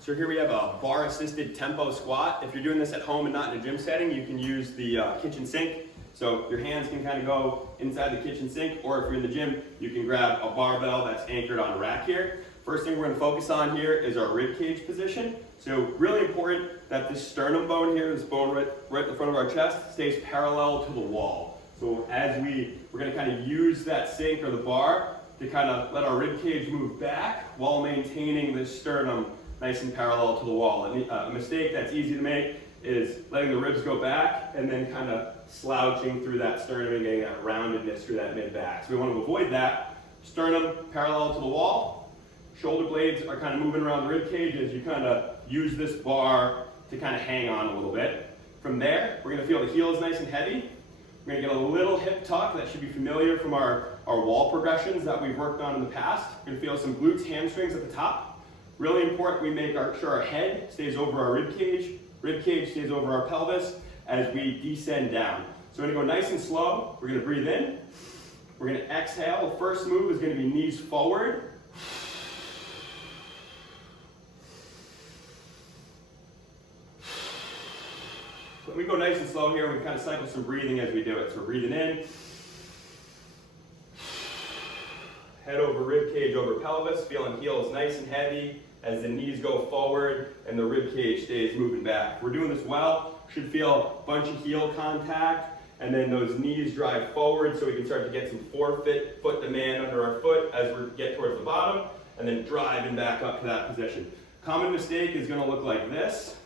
So here we have a bar assisted tempo squat. If you're doing this at home and not in a gym setting, you can use the kitchen sink. So your hands can kind of go inside the kitchen sink, or if you're in the gym, you can grab a barbell that's anchored on a rack here. First thing we're going to focus on here is our rib cage position. So really important that this sternum bone here, this bone right in the front of our chest, stays parallel to the wall. So as we're going to kind of use that sink or the bar to kind of let our rib cage move back while maintaining this sternum nice and parallel to the wall. A mistake that's easy to make is letting the ribs go back and then kind of slouching through that sternum and getting that roundedness through that mid-back. So we want to avoid that. Sternum parallel to the wall. Shoulder blades are kind of moving around the rib cage as you kind of use this bar to kind of hang on a little bit. From there, we're going to feel the heels nice and heavy. We're going to get a little hip tuck that should be familiar from our wall progressions that we've worked on in the past. We're going to feel some glutes, hamstrings at the top. Really important we make sure our head stays over our rib cage stays over our pelvis as we descend down. So we're going to go nice and slow. We're going to breathe in. We're going to exhale. The first move is going to be knees forward. So we go nice and slow here. We kind of cycle some breathing as we do it. So we're breathing in. Head over rib cage over pelvis, feeling heels nice and heavy as the knees go forward and the rib cage stays moving back. We're doing this well. Should feel a bunch of heel contact, and then those knees drive forward so we can start to get some foot demand under our foot as we get towards the bottom, and then driving back up to that position. Common mistake is going to look like this.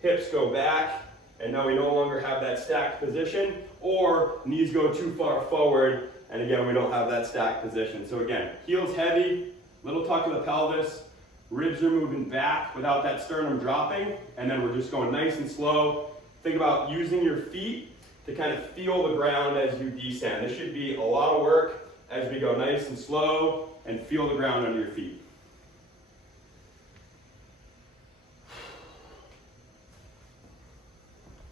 Hips go back, and now we no longer have that stacked position, or knees go too far forward, and again, we don't have that stacked position. So again, heels heavy, little tuck of the pelvis, ribs are moving back without that sternum dropping, and then we're just going nice and slow. Think about using your feet to kind of feel the ground as you descend. This should be a lot of work as we go nice and slow and feel the ground under your feet.